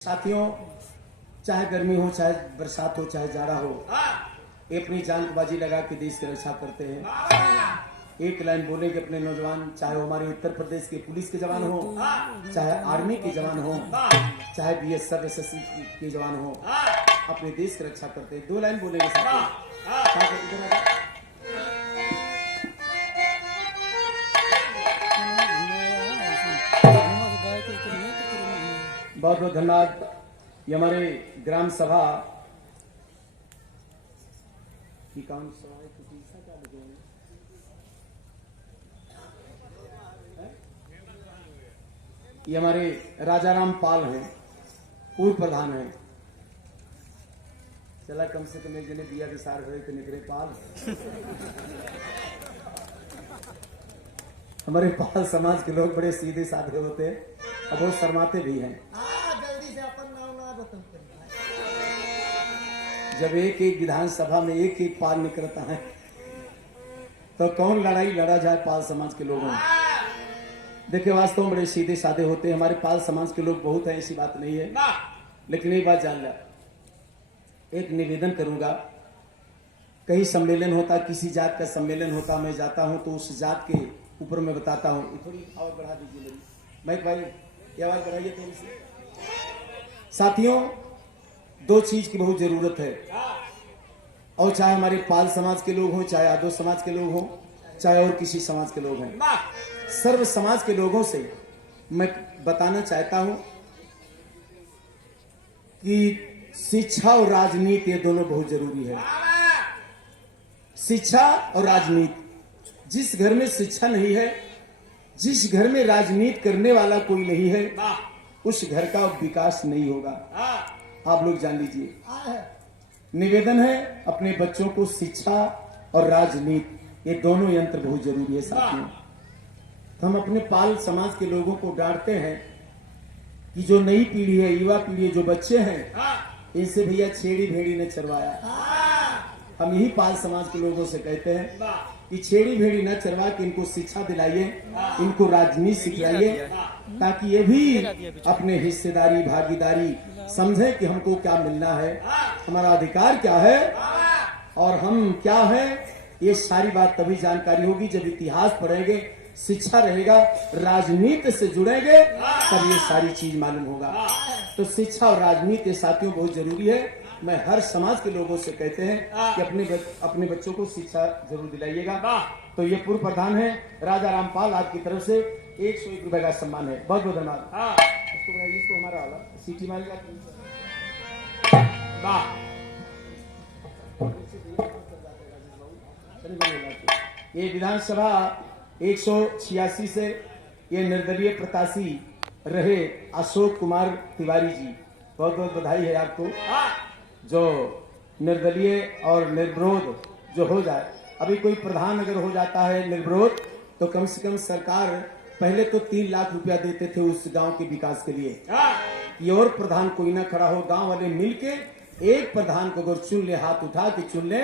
साथियों, चाहे गर्मी हो, चाहे बरसात हो, चाहे जाड़ा हो, ये अपनी जान की बाजी लगा के देश की रक्षा करते हैं। एक लाइन बोलेंगे अपने नौजवान, चाहे वो हमारे उत्तर प्रदेश के पुलिस के जवान हो, चाहे आर्मी के जवान हो, चाहे बीएसएफ एसएससी के जवान हो, अपने देश की रक्षा करते हैं। दो लाइन बोलेंगे साथियों। बहुत बहुत धन्यवाद। ये हमारे ग्राम सभा की कौन सभा है, क्या लगे ये हमारे राजाराम पाल हैं, पूर्व प्रधान हैं। चला कम से कम एक जने दिया के सार भरे तो निकले पाल। हमारे पाल समाज के लोग बड़े सीधे साधे होते हैं और बहुत शर्माते भी हैं। जब एक एक विधानसभा में एक एक पाल निकलता है तो कौन लड़ाई लड़ा जाए पाल समाज के लोगों में। देखिए, वास्तव में बड़े सीधे साधे होते हैं हमारे पाल समाज के लोग, बहुत हैं, ऐसी बात नहीं है। लेकिन एक बात जान लो, एक निवेदन करूंगा। कहीं सम्मेलन होता, किसी जात का सम्मेलन होता, मैं जाता हूं तो उस जात के ऊपर मैं बताता हूं। थोड़ी आवाज बढ़ा दीजिए मेरी, मैं भाई ये आवाज बढ़ाइए थोड़ी सी। साथियों, दो चीज की बहुत जरूरत है, और चाहे हमारे पाल समाज के लोग हों, चाहे यादव समाज के लोग हों, चाहे और किसी समाज के लोग हैं, सर्व समाज के लोगों से मैं बताना चाहता हूं कि शिक्षा और राजनीति ये दोनों बहुत जरूरी है। शिक्षा और राजनीति, जिस घर में शिक्षा नहीं है, जिस घर में राजनीति करने वाला कोई नहीं है, उस घर का विकास नहीं होगा। आप लोग जान लीजिए। निवेदन है, अपने बच्चों को शिक्षा और राजनीति ये दोनों यंत्र बहुत जरूरी है। साथियों, तो हम अपने पाल समाज के लोगों को डांटते हैं कि जो नई पीढ़ी है, युवा पीढ़ी है, जो बच्चे हैं, इनसे भैया छेड़ी भेड़ी ने चरवाया। हम यही पाल समाज के लोगों से कहते हैं कि छेड़ी भेड़ी न चरवा के इनको शिक्षा दिलाइए, इनको राजनीति सिखाइए, ताकि ये भी अपने हिस्सेदारी भागीदारी समझे कि हमको क्या मिलना है, हमारा अधिकार क्या है और हम क्या है। ये सारी बात तभी जानकारी होगी जब इतिहास पढ़ेंगे, शिक्षा रहेगा, राजनीति से जुड़ेंगे, तब ये सारी चीज मालूम होगा। तो शिक्षा और राजनीति साथियों बहुत जरूरी है। मैं हर समाज के लोगों से कहते हैं कि अपने बच्चों को शिक्षा जरूर दिलाइएगा। तो ये पूर्व प्रधान है राजा रामपाल, आपकी तरफ से 101 रुपए का सम्मान है। बहुत बहुत धन्यवाद। इसको हमारा वाला सीटी मारेगा। ये विधानसभा 186 से ये निर्दलीय प्रत्याशी रहे अशोक कुमार तिवारी जी, बहुत बहुत बधाई है आपको। जो निर्दलीय और निर्विरोध जो हो जाए, अभी कोई प्रधान अगर हो जाता है निर्विरोध, तो कम से कम सरकार पहले तो 3 लाख रुपया देते थे उस गांव के विकास के लिए। ये और प्रधान कोई ना खड़ा हो, गांव वाले मिलके एक प्रधान को अगर चुन ले, हाथ उठा के चुन ले,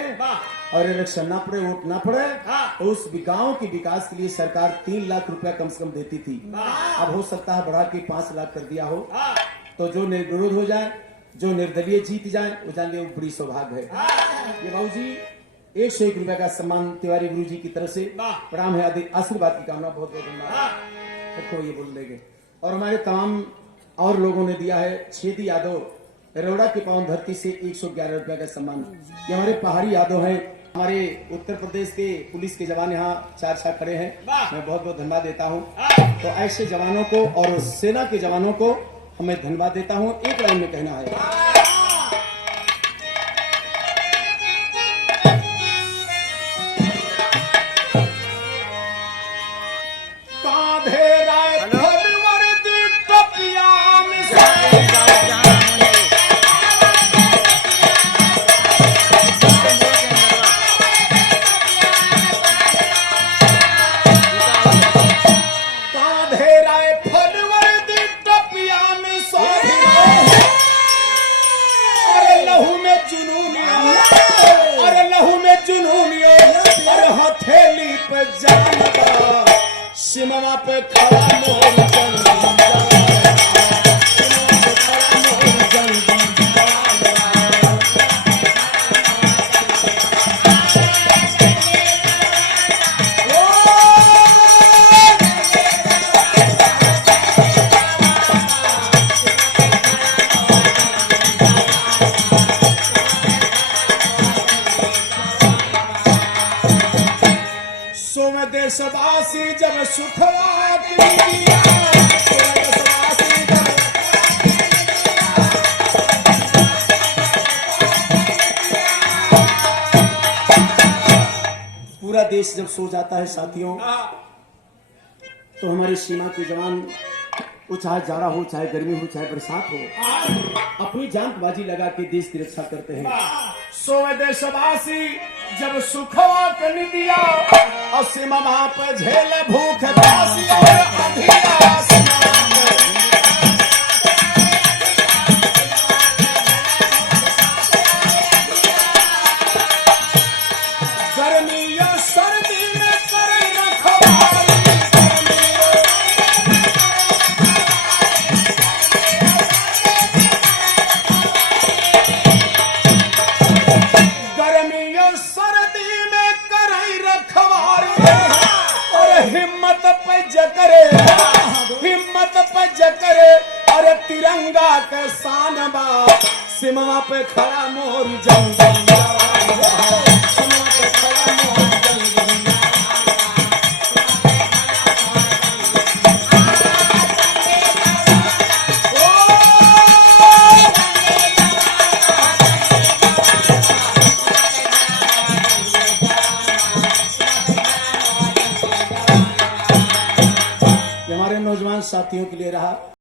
और इलेक्शन ना पड़े, वोट ना पड़े, तो उस गांव के विकास के लिए सरकार 3 लाख रुपया कम से कम देती थी। अब हो सकता है बढ़ा के 5 लाख कर दिया हो। तो जो निर्विरोध हो जाए, जो निर्दलीय जीत जाए, वो जान लिया बड़ी सौभाग्य है। ये बाबू जी 101 रुपए का सम्मान तिवारी गुरु जी की तरफ से प्रणाम है, आशीर्वाद की कामना। बहुत बहुत धन्यवाद। ये बोल देंगे। और हमारे तमाम और लोगों ने दिया है। छेदी यादव रोड़ा की पावन धरती से 111 रुपए का सम्मान। ये हमारे पहाड़ी यादव हैं, हमारे उत्तर प्रदेश के पुलिस के जवान यहाँ 4 खड़े हैं, मैं बहुत बहुत धन्यवाद देता हूँ। तो ऐसे जवानों को और सेना के जवानों को मैं धन्यवाद देता हूँ। एक लाइन में कहना है, सिमवा पे खड़ा मोर देशवासी जब सुखवा की दिया, पूरा देशवासी जब पूरा देश जब सो जाता है साथियों, तो हमारे सीमा के जवान, वो चाहे जाड़ा हो, चाहे गर्मी हो, चाहे बरसात हो, अपनी जान बाजी लगा के देश की रक्षा करते हैं। सोवे देशवासी जब सुखवा कर दिया, और सीमा पर झेल भूख प्यासी और अंधियार गर्मी या सर्दी में करे रखवाली, गर्मी या सर्दी में करे रखवाली, और हिम्मत पे जकरे, हिम्मत पे जकरे, अरे तिरंगा के शान बा, सीमा पे खड़ा मोर जंग।